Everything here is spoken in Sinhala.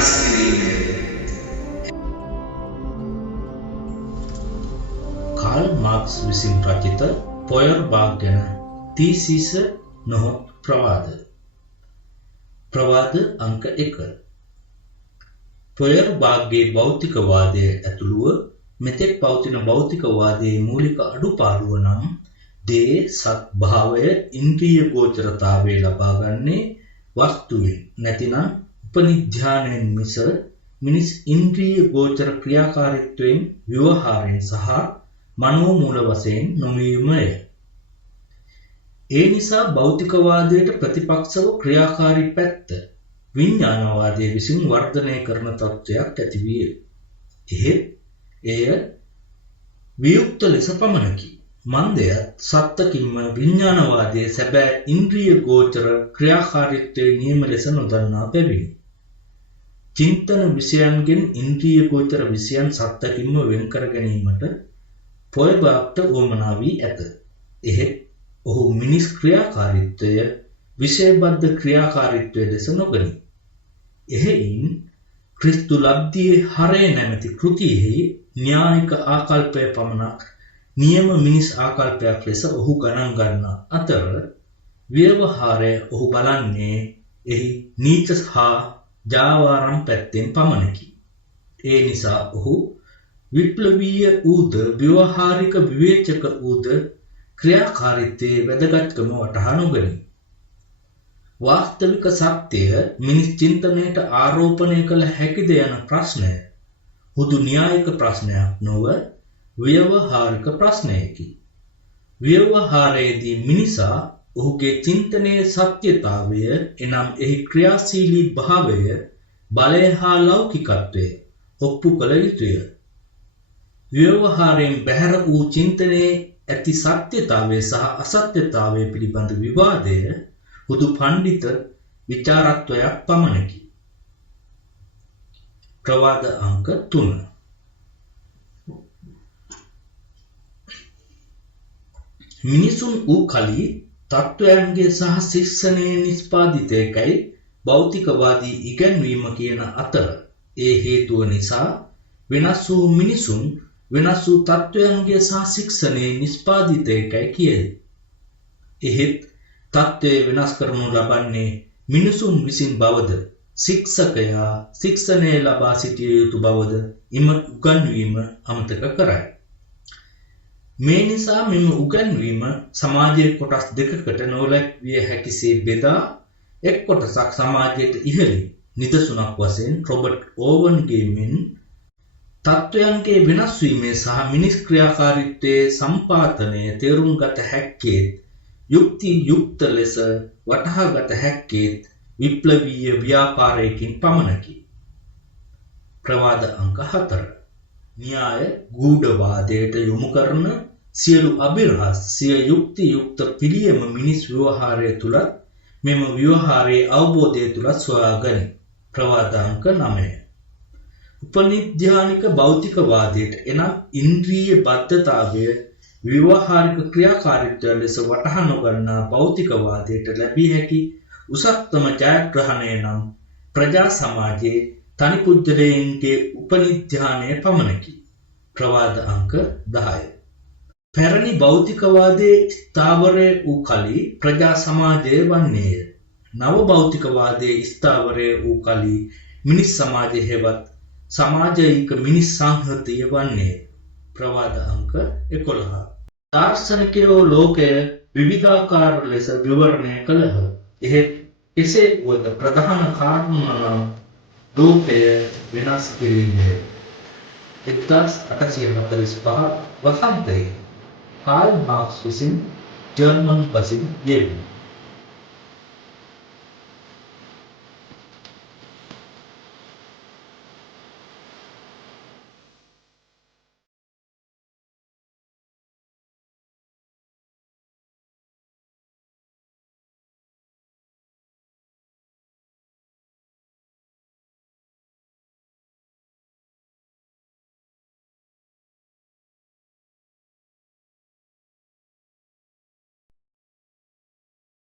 වෙනස් කිරීමය. කාල් මාක්ස් විසින් රචිත පොයර්බාග් ගැන තීසීස නොහොත් ප්‍රවාද. ප්‍රවාද අංක 1. පොයර්බාග්ගේ භෞතිකවාදය ඇතුළුව මෙතෙක් පවතින භෞතිකවාදයේ මූලික අඩුපාඩුව නම් දේ සත් භාවය ඉන්ද්‍රිය ගෝචරතාවය ලබාගන්නේ වස්තුවෙන් නැතිනම් උපනිධානයෙන් මිස මිනිස් ඉන්ද්‍රිය ගෝචර ක්‍රියාකාරීත්වයෙන් ව්‍යවහාරයෙන් සහ මනෝමූල වශයෙන් නොවීමය. ඒ නිසා භෞතිකවාදයට ප්‍රතිපක්ෂව ක්‍රියාකාරී පැත්ත විඥානවාදයේ විසින් වර්ධනය කරන තත්ත්වයක් ඇතිවිය. එහෙත් එය වියුක්ත ලෙස පමණකි. මන්දයත් සත්තකින්ම විඥානවාදයේ සැබෑ ඉන්ද්‍රිය ගෝචර ක්‍රියාකාරීත්වයේ නියම ලෙස නොදන්නා බැවිනි. චින්තන විෂයන්ගෙන් ඉන්ද්‍රිය ගෝචර විෂයන් සත්තකින්ම වෙන් කර ගැනීමට පොයර්බාග්ට උවමනා වී ඇත. එහෙත් ඔහු මිනිස් ක්‍රියාකාරීත්වය විෂයබද්ධ ක්‍රියාකාරීත්වය ලෙස නොගනී. එහෙයින් ක්‍රිස්තු ලබ්ධියේ හරය නැමැති කෘතියෙහි න්‍යායික ආකල්පය පමණක් නියම මිනිස් ආකල්පයක් ලෙස ඔහු ගණන් ගන්නා අතර ව්‍යවහාරය ඔහු බලන්නේ එහි නීච හා ජාවාරම් පැත්තෙන් පමණකි. ඒ නිසා ඔහු විප්ලවීය ඌද ව්‍යවහාරික විවේචක ඌද ක්‍රියාකාරීත්වයේ වැදගත්කම වටහා නොගනී. වාස්තවික සත්‍යය මිනිස් චින්තනයට ආරෝපණය කළ හැකිද යන ප්‍රශ්නය හුදු න්‍යායික ප්‍රශ්නයක් නොව ව්‍යවහාරික ප්‍රශ්නයකි. ව්‍යවහාරයේදී මිනිසා ඔහුගේ චින්තනයේ සත්‍යතාවය එනම් එහි ක්‍රියාශීලී භාවය බලය හා ලෞකිකත්වය ඔප්පු කළ යුතුය. ව්‍යවහාරයෙන් බැහැර වූ චින්තනයේ ඇති සත්‍යතාවය සහ අසත්‍යතාවය පිළිබඳ විවාදය හුදු පණ්ඩිත විචාරත්වයක් පමණකි. ප්‍රවාද අංක 3. මිනිසුන් වූ කලී තත්ත්වයන්ගේ සහ ශික්ෂණයේ නිෂ්පාදිතයකයි භෞතිකවාදී ඉගැන්වීම කියන අතර ඒ හේතුව නිසා වෙනස් වූ මිනිසුන් වෙනස් වූ තත්ත්වයන්ගේ සහ ශික්ෂණයේ නිෂ්පාදිතයකයි කියයි. එහෙත් තත්ත්වය වෙනස් කරනු ලබන්නේ මිනිසුන් විසින් බවද ශික්ෂකයා ශික්ෂණය ලබා සිටිය යුතු බවද එම උගන්වීම අමතක කරයි. මේ නිසා මෙම උගන්වීම සමාජයේ කොටස් දෙකකට නොලැක්විය හැකිසේ බෙදා එක් කොටසක් සමාජයට ඉහළින් නිදසුනක් වශයෙන් රොබර්ට් ඕවන්ගේ මෙන් තත්ත්වයන්ගේ වෙනස් වීමේ සහ මිනිස් ක්‍රියාකාරීත්වයේ සම්පාතනය තේරුම් ගත හැක්කේත් යුක්ති යුක්ත ලෙස වටහාගත හැක්කේත් විප්ලවීය ව්‍යාපාරයකින් පමණකි. ප්‍රවාද අංක 4. න්‍යාය ගූඪවාදයට යොමු කරන සියලු අභිරහස් සිය යුක්ති යුක්ත පිළියම මිනිස් ව්‍යවහාරය තුලත් මෙම ව්‍යවහාරයේ අවබෝධය තුලත් සොයාගනි. ප්‍රවාද අංක 9. උපනිධානික භෞතිකවාදයට එනම් ඉන්ද්‍රිය බද්ධතාවය ව්‍යවහාරික ක්‍රියාකාරීත්වය ලෙස වටහා නොගන්නා භෞතිකවාදයට ලැබිය හැකි උසස්තම ජයග්‍රහණය නම් ප්‍රජා සමාජයේ තනි පුද්ගලයන්ගේ උපනිධානය පමණකි. ප්‍රවාද අංක 10. පැරණි භෞතිකවාදයේ ස්ථාවරය වූ කලී ප්‍රජා සමාජය වන්නේය. නව භෞතිකවාදයේ ස්ථාවරය වූ කලී මිනිස් සමාජය හෙවත් සමාජයික මිනිස් සංහතිය වන්නේය. ප්‍රවාද අංක 11. දාර්ශනිකයෝ ලෝකය විවිධාකාර ලෙස විවරණය කළහ. එහෙත් එසේ වුවද ප්‍රධාන කාරණය නම් ලෝකය වෙනස් කිරීමය. 1845 වසන්තයේ කාල් මාක්ස් විසින් ජර්මන් බසින් යෙදුණු